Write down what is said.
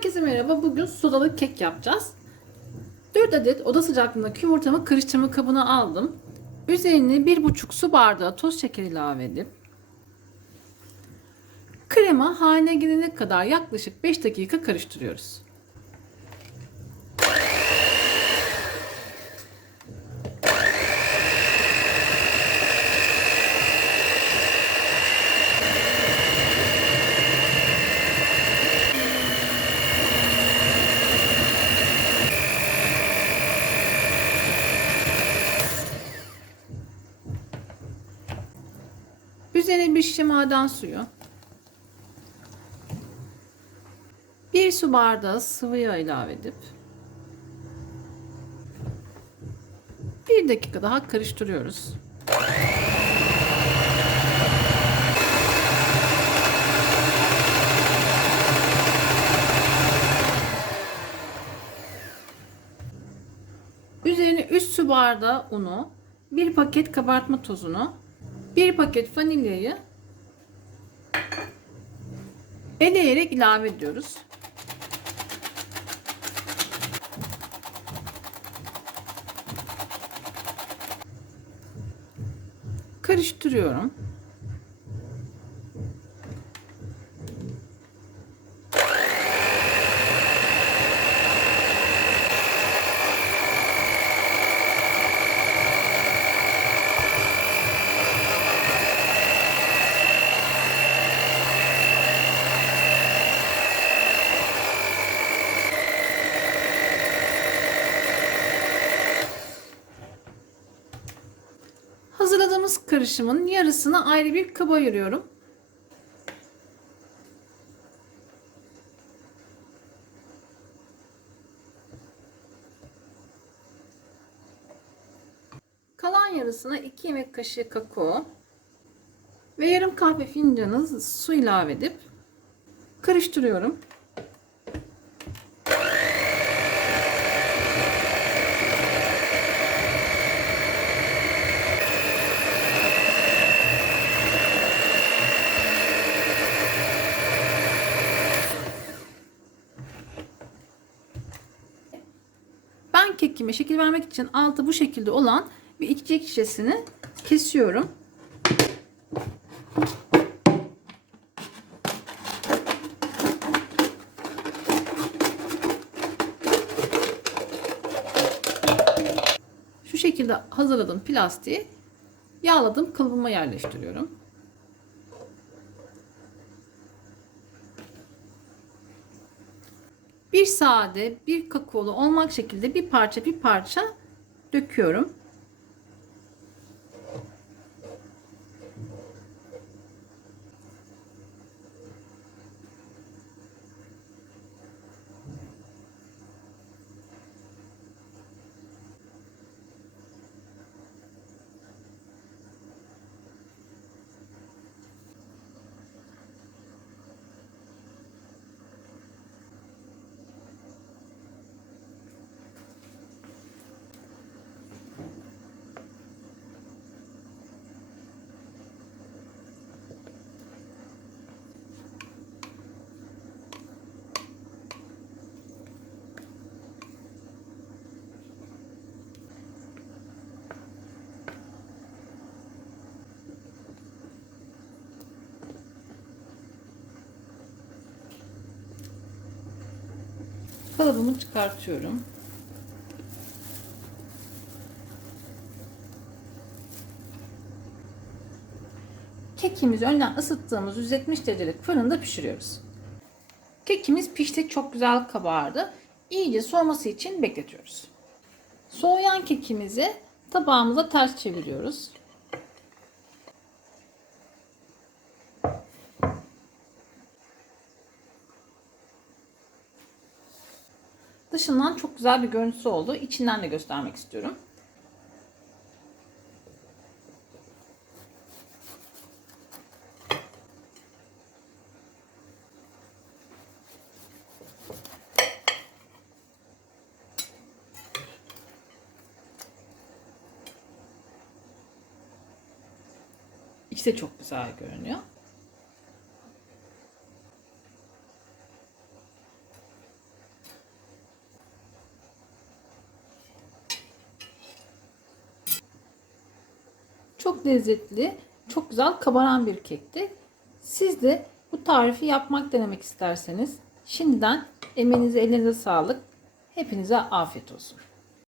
Herkese merhaba. Bugün sodalı kek yapacağız. 4 adet oda sıcaklığındaki yumurtamı karıştırma kabına aldım. Üzerine 1,5 su bardağı toz şeker ilave edip krema haline gelene kadar yaklaşık 5 dakika karıştırıyoruz. Üzerine bir şişe maden suyu. Bir su bardağı sıvı yağ ilave edip bir dakika daha karıştırıyoruz. Üzerine 3 su bardağı unu, bir paket kabartma tozunu, bir paket vanilyayı eleyerek ilave ediyoruz. Karıştırıyorum. Hazırladığımız karışımın yarısını ayrı bir kaba ayırıyorum. Kalan yarısına 2 yemek kaşığı kakao ve yarım kahve fincanı su ilave edip karıştırıyorum. Kekime şekil vermek için altı bu şekilde olan bir içecek şişesini kesiyorum. Şu şekilde hazırladığım plastiği yağladığım kalıbıma yerleştiriyorum. Bir sade, bir kakaolu olmak şekilde bir parça bir parça döküyorum. Kalıbımı çıkartıyorum. Kekimizi önden ısıttığımız 170 derecelik fırında pişiriyoruz. Kekimiz pişti, çok güzel kabardı. İyice soğuması için bekletiyoruz. Soğuyan kekimizi tabağımıza ters çeviriyoruz. Dışından çok güzel bir görüntüsü oldu. İçinden de göstermek istiyorum. İçi de çok güzel görünüyor. Çok lezzetli, çok güzel kabaran bir kekti. Siz de bu tarifi yapmak denemek isterseniz şimdiden emeğinize elinize sağlık. Hepinize afiyet olsun.